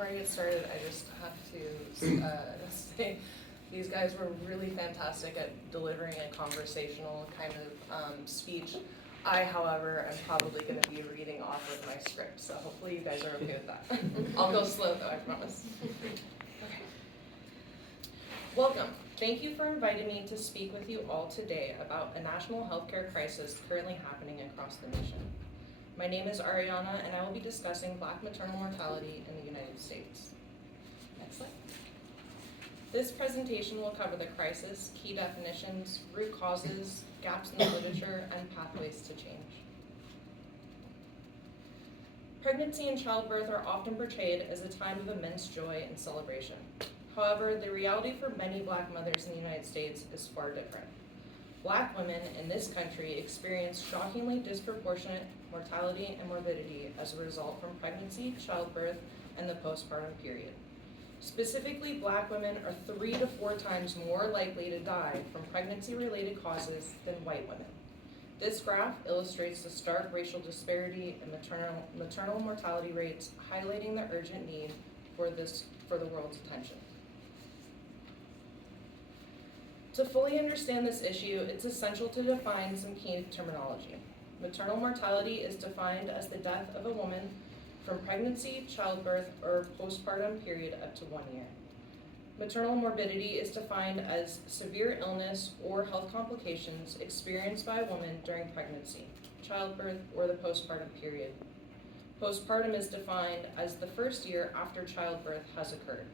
before I get started, I just have to say these guys were really fantastic at delivering a conversational kind of speech. I, however, am probably going to be reading off of my script, so hopefully you guys are okay with that. I'll go slow though, I promise. Okay. Welcome. Thank you for inviting me to speak with you all today about a national healthcare crisis currently happening across the nation. My name is Ariana, and I will be discussing Black maternal mortality in the United States. Next slide. This presentation will cover the crisis, key definitions, root causes, gaps in the literature, and pathways to change. Pregnancy and childbirth are often portrayed as a time of immense joy and celebration. However, the reality for many Black mothers in the United States is far different. Black women in this country experience shockingly disproportionate mortality and morbidity as a result from pregnancy, childbirth, and the postpartum period. Specifically, Black women are 3 to 4 times more likely to die from pregnancy-related causes than white women. This graph illustrates the stark racial disparity in maternal mortality rates, highlighting the urgent need for the world's attention. To fully understand this issue, it's essential to define some key terminology. Maternal mortality is defined as the death of a woman from pregnancy, childbirth, or postpartum period up to 1 year. Maternal morbidity is defined as severe illness or health complications experienced by a woman during pregnancy, childbirth, or the postpartum period. Postpartum is defined as the first year after childbirth has occurred.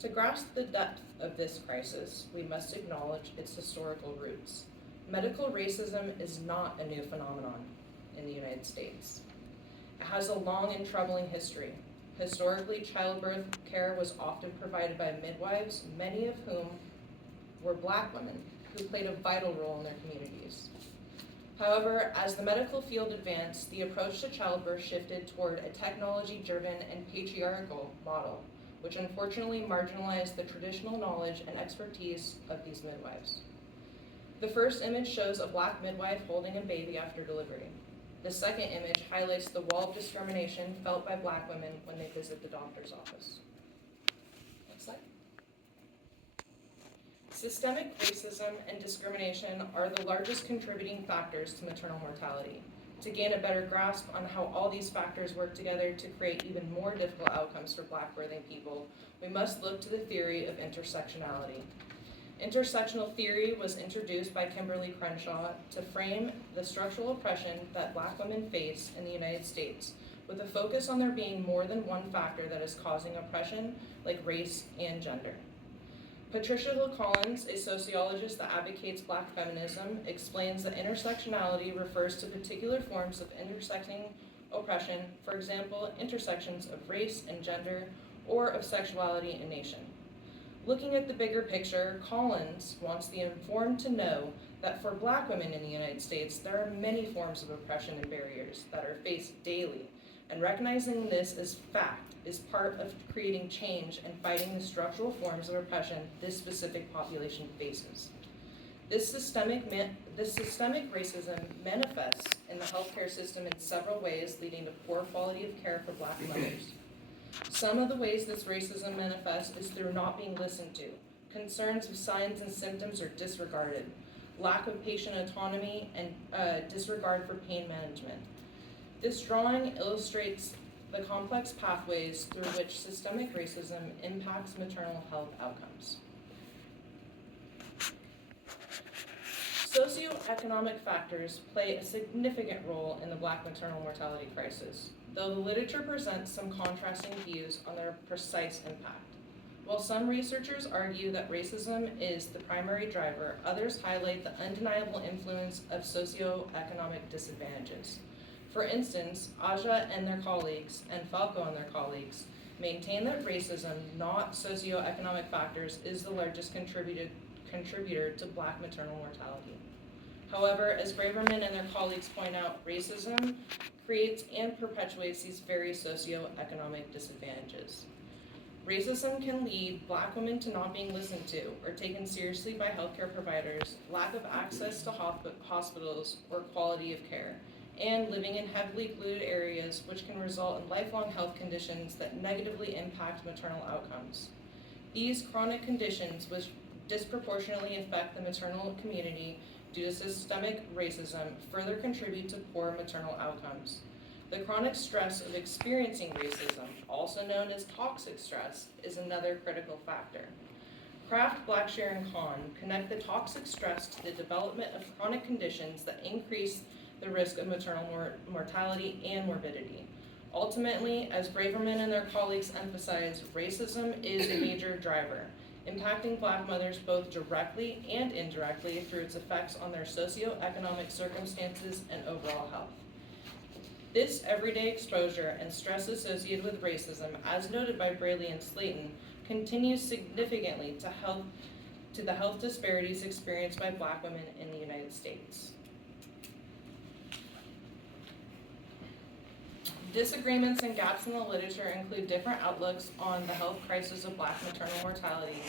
To grasp the depth of this crisis, we must acknowledge its historical roots. Medical racism is not a new phenomenon in the United States. It has a long and troubling history. Historically, childbirth care was often provided by midwives, many of whom were Black women who played a vital role in their communities. However, as the medical field advanced, the approach to childbirth shifted toward a technology-driven and patriarchal model, which unfortunately marginalized the traditional knowledge and expertise of these midwives. The first image shows a Black midwife holding a baby after delivery. The second image highlights the wall of discrimination felt by Black women when they visit the doctor's office. Next slide. Systemic racism and discrimination are the largest contributing factors to maternal mortality. To gain a better grasp on how all these factors work together to create even more difficult outcomes for Black birthing people, we must look to the theory of intersectionality. Intersectional theory was introduced by Kimberly Crenshaw to frame the structural oppression that Black women face in the United States, with a focus on there being more than one factor that is causing oppression, like race and gender. Patricia Hill Collins, a sociologist that advocates Black feminism, explains that intersectionality refers to particular forms of intersecting oppression, for example, intersections of race and gender, or of sexuality and nation. Looking at the bigger picture, Collins wants the informed to know that for Black women in the United States, there are many forms of oppression and barriers that are faced daily, and recognizing this as fact is part of creating change and fighting the structural forms of oppression this specific population faces. This systemic racism manifests in the healthcare system in several ways, leading to poor quality of care for Black mothers. Some of the ways this racism manifests is through not being listened to. Concerns of signs and symptoms are disregarded. Lack of patient autonomy and disregard for pain management. This drawing illustrates the complex pathways through which systemic racism impacts maternal health outcomes. Socioeconomic factors play a significant role in the Black maternal mortality crisis, though the literature presents some contrasting views on their precise impact. While some researchers argue that racism is the primary driver, others highlight the undeniable influence of socioeconomic disadvantages. For instance, Aja and their colleagues, and Falco and their colleagues, maintain that racism, not socioeconomic factors, is the largest contributor to Black maternal mortality. However, as Braverman and their colleagues point out, racism creates and perpetuates these very socioeconomic disadvantages. Racism can lead Black women to not being listened to or taken seriously by healthcare providers, lack of access to hospitals, or quality of care, and living in heavily polluted areas, which can result in lifelong health conditions that negatively impact maternal outcomes. These chronic conditions, which disproportionately affect the maternal community due to systemic racism, further contribute to poor maternal outcomes. The chronic stress of experiencing racism, also known as toxic stress, is another critical factor. Kraft, Blackshear, and Kahn connect the toxic stress to the development of chronic conditions that increase the risk of maternal mortality and morbidity. Ultimately, as Braverman and their colleagues emphasize, racism is a major driver, impacting Black mothers both directly and indirectly through its effects on their socioeconomic circumstances and overall health. This everyday exposure and stress associated with racism, as noted by Braley and Slayton, continues significantly to the health disparities experienced by Black women in the United States. Disagreements and gaps in the literature include different outlooks on the health crisis of Black maternal mortality,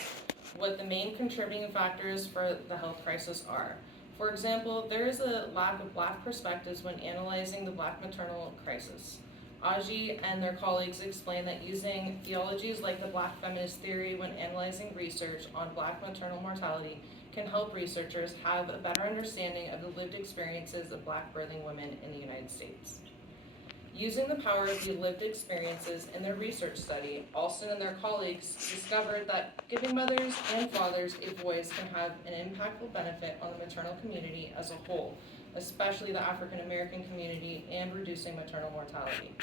what the main contributing factors for the health crisis are. For example, there is a lack of Black perspectives when analyzing the Black maternal crisis. Aji and their colleagues explain that using theologies like the Black feminist theory when analyzing research on Black maternal mortality can help researchers have a better understanding of the lived experiences of Black birthing women in the United States. Using the power of the lived experiences in their research study, Alston and their colleagues discovered that giving mothers and fathers a voice can have an impactful benefit on the maternal community as a whole, especially the African American community, and reducing maternal mortality.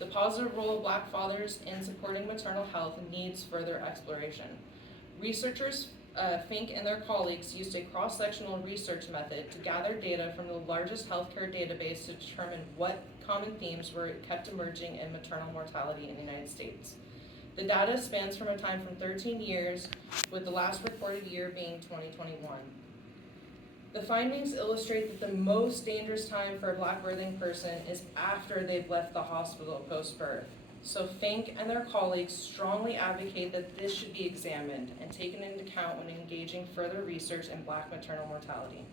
The positive role of Black fathers in supporting maternal health needs further exploration. Researchers Fink and their colleagues used a cross-sectional research method to gather data from the largest healthcare database to determine what common themes were kept emerging in maternal mortality in the United States. The data spans from a time from 13 years, with the last recorded year being 2021. The findings illustrate that the most dangerous time for a Black birthing person is after they've left the hospital post-birth. So Fink and their colleagues strongly advocate that this should be examined and taken into account when engaging further research in Black maternal mortality.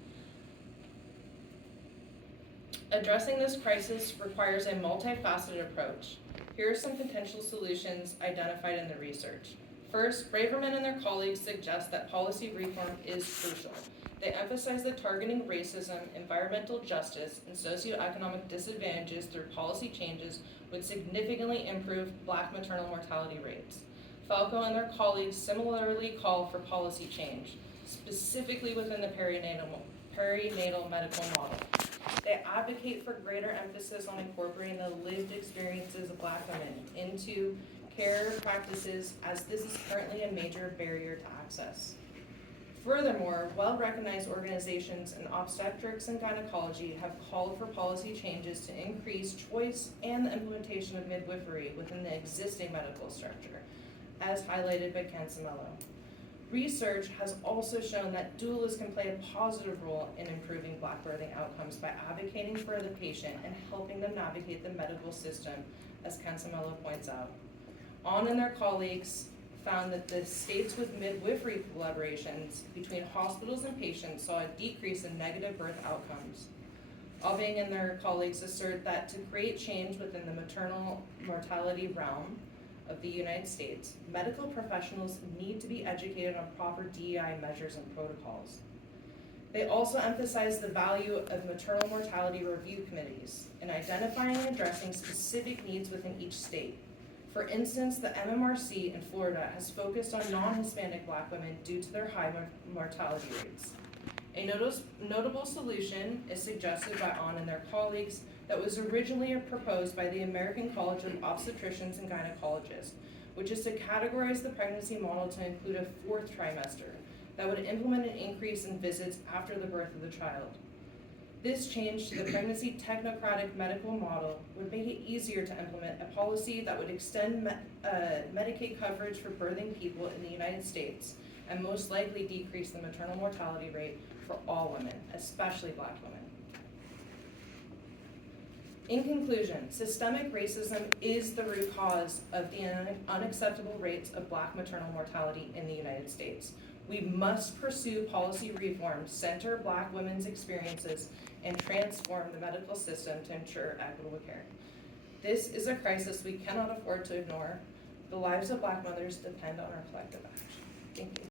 Addressing this crisis requires a multifaceted approach. Here are some potential solutions identified in the research. First, Braverman and their colleagues suggest that policy reform is crucial. They emphasize that targeting racism, environmental justice, and socioeconomic disadvantages through policy changes would significantly improve Black maternal mortality rates. Falco and their colleagues similarly call for policy change, specifically within the perinatal medical model. They advocate for greater emphasis on incorporating the lived experiences of Black women into care practices, as this is currently a major barrier to access. Furthermore, well-recognized organizations in obstetrics and gynecology have called for policy changes to increase choice and the implementation of midwifery within the existing medical structure, as highlighted by Cansamello. Research has also shown that doulas can play a positive role in improving Black birthing outcomes by advocating for the patient and helping them navigate the medical system, as Cansamello points out. On and their colleagues found that the states with midwifery collaborations between hospitals and patients saw a decrease in negative birth outcomes. Albing and their colleagues assert that to create change within the maternal mortality realm of the United States, medical professionals need to be educated on proper DEI measures and protocols. They also emphasize the value of maternal mortality review committees in identifying and addressing specific needs within each state. For instance, the MMRC in Florida has focused on non-Hispanic Black women due to their high mortality rates. A notable solution is suggested by Ahn and their colleagues that was originally proposed by the American College of Obstetricians and Gynecologists, which is to categorize the pregnancy model to include a fourth trimester that would implement an increase in visits after the birth of the child. This change to the pregnancy technocratic medical model would make it easier to implement a policy that would extend Medicaid coverage for birthing people in the United States and most likely decrease the maternal mortality rate for all women, especially Black women. In conclusion, systemic racism is the root cause of the unacceptable rates of Black maternal mortality in the United States. We must pursue policy reforms, center Black women's experiences, and transform the medical system to ensure equitable care. This is a crisis we cannot afford to ignore. The lives of Black mothers depend on our collective action. Thank you.